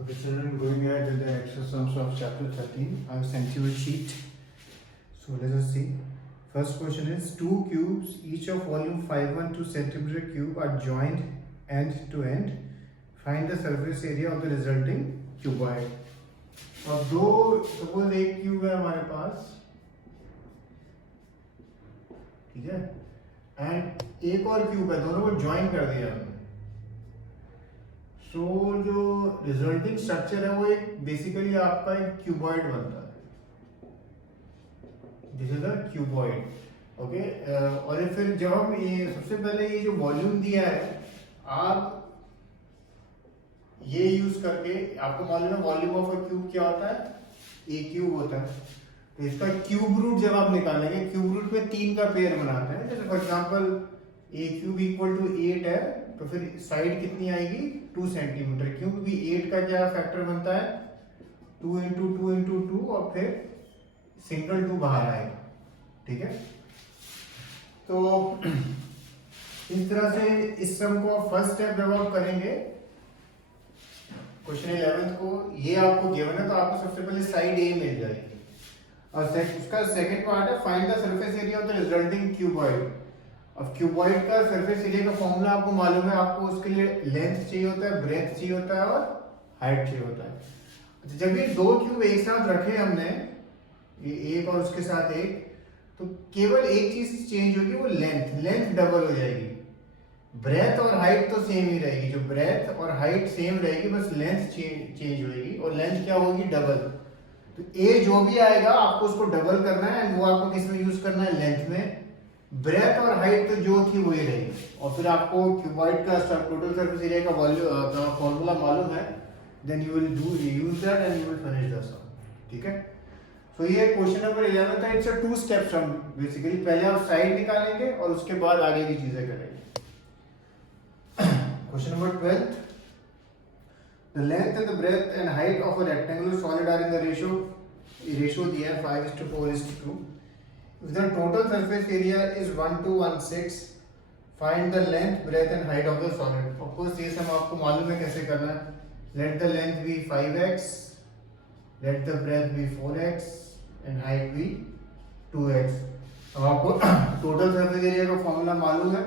Okay, children, going ahead with the exercise of chapter 13, I have sent you a sheet. So let us see. First question is, two cubes, each of volume 512 centimeter cube, are joined end to end. Find the surface area of the resulting cuboid. अब दो suppose एक cube है हमारे पास, ठीक है, and एक और cube है, दोनों को ज्वाइन कर दिया हमने. सो जो रिजल्टिंग स्ट्रक्चर है वो एक बेसिकली आपका एक क्यूबॉइड बनता है. This is a cuboid. Okay, और फिर जब हम ये सबसे पहले ये जो वॉल्यूम दिया है, आप ये यूज करके, आपको मालूम है वॉल्यूम ऑफ अ क्यूब क्या होता है, ए क्यूब होता है. तो इसका क्यूब रूट जब आप निकालेंगे, क्यूब रूट में 3 का पेयर बनाते हैं. जैसे for example a cube equal to 8 है, तो फिर साइड कितनी आएगी 2 सेंटीमीटर. क्यों? क्योंकि 8 का क्या फैक्टर बनता है 2 इंटू 2 इंटू 2, और फिर सिंगल 2 बाहर आएगा. ठीक है, तो इस तरह से इस सम को फर्स्ट स्टेप जब आप करेंगे क्वेश्चन 11 को, ये आपको गिवन है तो आपको सबसे पहले साइड ए मिल जाएगी. और उसका सेकंड पार्ट है find the surface area of the resulting cuboid. अब क्यूबॉइड का सरफेस एरिया का फॉर्मूला आपको मालूम है, आपको उसके लिए लेंथ चाहिए होता है, ब्रेथ चाहिए होता है और हाइट चाहिए होता है. अच्छा, जब ये दो क्यूब एक साथ रखे हमने, ये एक और उसके साथ एक, तो केवल एक चीज चेंज होगी, वो लेंथ डबल हो जाएगी. ब्रेथ और हाइट तो सेम ही रहेगी. जो ब्रेथ और हाइट सेम रहेगी, बस लेंथ चेंज होगी, और लेंथ क्या होगी डबल. तो ए जो भी आएगा आपको उसको डबल करना है, एंड वो आपको किस में यूज करना है, लेंथ में. ब्रेथ और हाइट तो जो थी वही रहेगी. और फिर आपको क्यूबॉइड का टोटल सरफेस एरिया का वॉल्यूम का फॉर्मूला मालूम है, then you will use that and you will finish the sum. ठीक है, तो ये क्वेश्चन नंबर 11 था. It's a 2 step sum basically. पहले आप साइड निकालेंगे और उसके बाद आगे की चीजें करेंगे. Question number 12, the length and the breadth and height of a rectangular solid are in the ratio दिया है 5:4:2. If the total surface area is 1216, find the length, breadth and height of the solid. Of course ये सब आपको मालूम है कैसे करना है. Let the length be 5x, let the breadth be 4x and height be 2x. अब आपको टोटल सरफेस एरिया का फॉर्मूला मालूम है,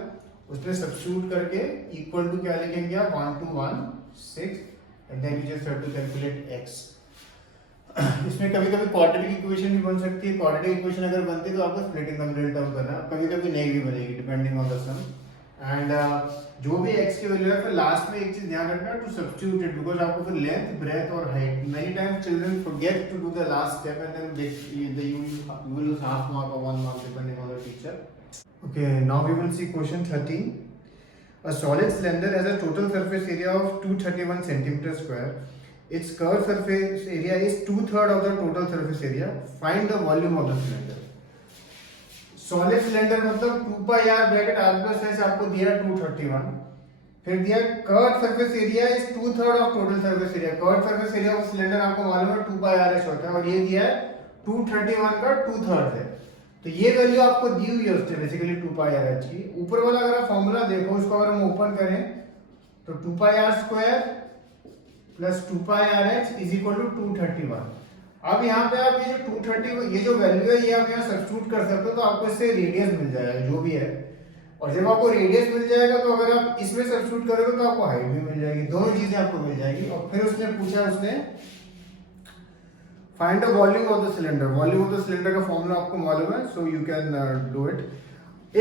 उसमें सब्स्टिट्यूट करके इक्वल टू क्या लिखेंगे आप 1216, and then you just have to calculate x. इसमें कभी कभी क्वाड्रेटिक इक्वेशन भी बन सकती है. क्वाड्रेटिक इक्वेशन अगर बनती है तो आपको स्प्लिटिंग द मिडिल टर्म करना है. कभी कभी नहीं भी बनेगी depending on the sum. And जो भी x की वैल्यू है, फिर लास्ट में एक चीज ध्यान रखना, टू सब्स्टिट्यूट इट, बिकॉज़ आपको फिर लेंथ, ब्रेथ और height, many times children forget to do the last step, and then you will lose half mark or 1 mark depending on the teacher. Okay, now we will see question 13. A solid cylinder has a total surface area of 231 centimeter square. Its curved surface area is 2/3 of the total surface area. Find the volume of the cylinder. Solid cylinder मतलब 2 pi r bracket r plus s आपको दिया 231. फिर दिया curved surface area is 2/3 of total surface area. Curved surface area of cylinder आपको मालूम है 2 pi r s होता है, और ये दिया है 231 का 2/3 है. तो ये वैल्यू आपको दी हुई है उससे बेसिकली 2 pi r h की. ऊपर वाला अगर आप फॉर्मूला देखो, उसको अगर हम ओपन करें तो 2 pi r square plus 2 pi r h is equal to 231. अब यहाँ पे आप ये जो 230, ये जो वैल्यू है, ये आप यहाँ सब्स्टिट्यूट कर सकते हो, तो आपको इससे रेडियस मिल जाएगा जो भी है. और जब आपको रेडियस मिल जाएगा तो अगर आप इसमें सब्स्टिट्यूट करोगे तो आपको हाइट भी मिल जाएगी. दोनों चीजें आपको मिल जाएगी. और फिर उसने पूछा, उसने find the volume of the cylinder. Volume of the cylinder का फॉर्मूला आपको मालूम है, so you can do it.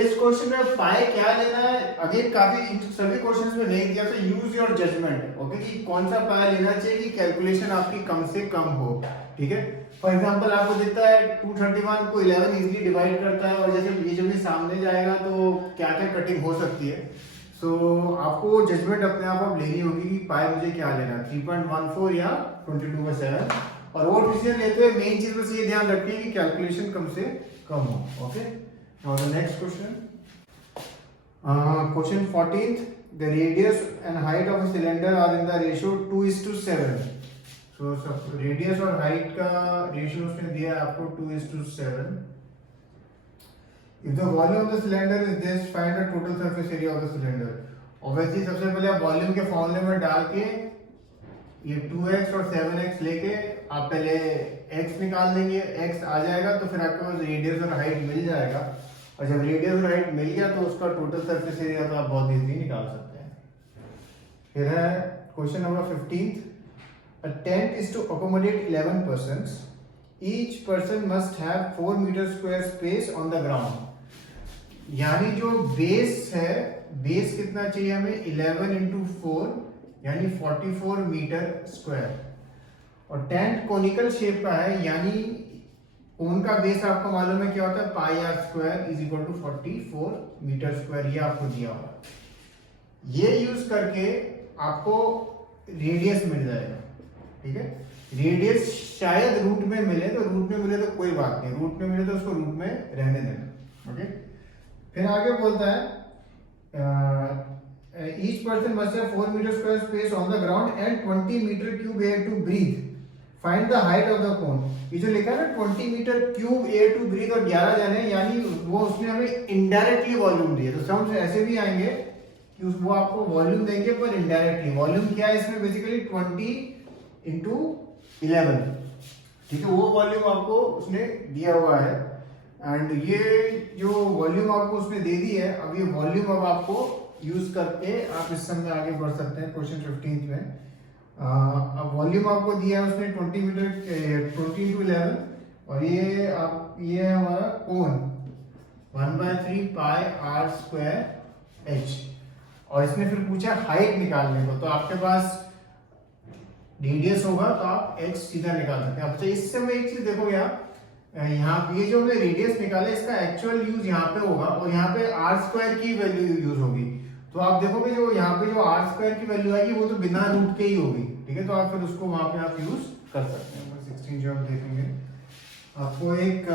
इस क्वेश्चन में पाई क्या लेना है, अगेन काफी सभी क्वेश्चंस में नहीं दिया, तो यूज योर जजमेंट. ओके, कि कौन सा पाई लेना चाहिए कि कैलकुलेशन आपकी कम से कम हो. ठीक है, फॉर एग्जांपल आपको दिखता है 231 को 11 इजीली डिवाइड करता है, और जैसे ये जब भी सामने जाएगा तो क्या क्या कटिंग हो सकती है. सो आपको जजमेंट अपने आप लेनी होगी कि पाई मुझे क्या लेना है, 3.14 या 22/7. और वो डिसीजन लेते हुए मेन चीज बस ये ध्यान रखिए कि कैलकुलेशन कम से कम हो. Okay, now the next question. Question 14th, the radius and height of a cylinder are in the ratio 2:7. So radius और हाइट का रेशियो उसने दिया है आपको 2:7. If the volume of the cylinder is this, find the total surface area of the cylinder. Obviously सबसे पहले आप volume के फॉर्मूले में डाल के ये 2x और 7x लेके आप पहले x निकाल लेंगे, x आ जाएगा तो फिर आपके पास रेडियस और हाइट मिल जाएगा, और जब रेडियस और हाइट मिल गया तो उसका टोटल सरफेस एरिया तो आप बहुत इजीली निकाल सकते हैं। फिर है question number 15। A tent is to accommodate 11 persons. Each person must have 4 meter square space on the ground. यानी जो बेस है, बेस कितना चाहिए हमें 11 इंटू 4 यानी 44 मीटर स्क्वायर, और टेंट कोनिकल शेप का है यानी कोन का बेस आपको मालूम है क्या होता है, pi r square is equal to 44 metre square, ये आपको दिया हुआ। ये यूज करके आपको रेडियस मिल जाएगा, ठीक है। रेडियस शायद रूट में मिले, तो रूट में मिले तो कोई बात नहीं, रूट में मिले तो उसको रूट में रहने देना, ओके। फिर आगे बोलता है each person must have 4 meter square space on the ground and 20 meter cube air to breathe. Find the height of the cone. ये जो लिखा है ना 20 metre cube air to breathe और 11 जाने, यानी वो उसने हमें इनडायरेक्टली वॉल्यूम दिए, तो सम्स ऐसे भी आएंगे कि वो आपको वॉल्यूम देंगे पर इनडायरेक्टली। वॉल्यूम क्या है इसमें, बेसिकली 20 इंटू 11, ठीक है, वो वॉल्यूम आपको उसने दिया हुआ है। एंड ये जो वॉल्यूम आपको उसने दे दी है, अब ये वॉल्यूम अब आपको यूज करके आप इस समय आगे बढ़ सकते हैं क्वेश्चन 15 में। अब वॉल्यूम आपको दिया है उसने 20 मीटर 20 इंटू 11, और ये है हमारा कोन 1/3 पाई आर स्क्वायर एच, और इसने फिर पूछा हाइट निकालने को, तो आपके पास रेडियस होगा तो आप x सीधा निकाल सकते हैं। अब इस समय एक चीज देखो यहाँ ये जो हमने रेडियस निकाला इसका एक्चुअल यूज यहाँ पे होगा, और यहाँ पे आर स्क्वायर की वैल्यू यूज होगी, तो आप देखोगे जो यहाँ पे जो आर स्क्वायर की वैल्यू आएगी वो तो बिना रूट के ही होगी, ठीक है, तो आप फिर उसको वहां पे आप यूज कर सकते हैं। 16 जो आप देखेंगे, आपको एक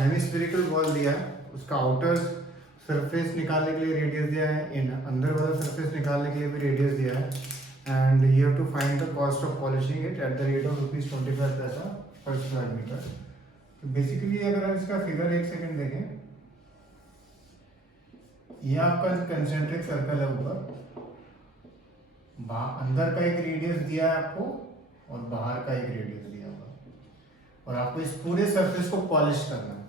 हेमिस्फेरिकल बॉल दिया है, उसका आउटर सरफेस निकालने के लिए रेडियस दिया है, अंदर वाला सरफेस निकालने के लिए भी रेडियस दिया है, and you have to find the cost of polishing it at the rate of ₹25 paisa पर स्क्वायर मीटर। तो बेसिकली अगर हम इसका फिगर एक सेकंड देखें, ये आपका कंसेंट्रिक सर्कल है, ऊपर अंदर का एक रेडियस दिया है आपको और बाहर का एक रेडियस दिया हुआ, और आपको इस पूरे सरफेस को पॉलिश करना है।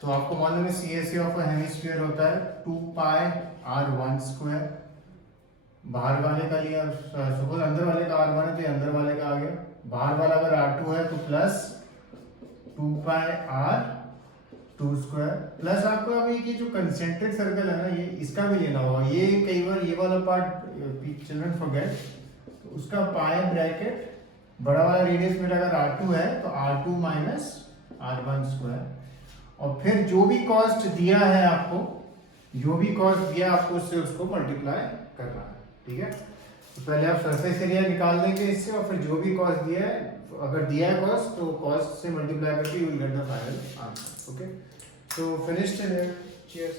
तो आपको मालूम है CSA ऑफ अ हेमिस्फीयर होता है 2 पाई r1 स्क्वायर, बाहर वाले का लिया, सपोज अंदर वाले का r1 है तो अंदर वाले का आ गया, बाहर वाला अगर r2 है तो प्लस 2 पाई r2 स्क्वायर, प्लस आपको अभी ये जो कंसेंट्रिक सर्कल है ना, ये इसका भी लेना होगा, ये कई बार ये वाला पार्ट चिल्ड्रन फॉरगेट, तो उसका पाई ब्रैकेट बड़ा वाला रेडियस मेरा अगर r2 है तो r2 माइनस r1 स्क्वायर, और फिर जो भी कॉस्ट दिया है आपको, जो भी कॉस्ट दिया आपको उससे उसको मल्टीप्लाई करना है, ठीक है। तो पहले आप सरफेस एरिया निकाल देंगे इससे, और फिर जो भी कॉस्ट दिया है, अगर दिया है कॉस्ट तो कॉस्ट से मल्टीप्लाई करके you will get the final answer, okay. So finished in it. Cheers.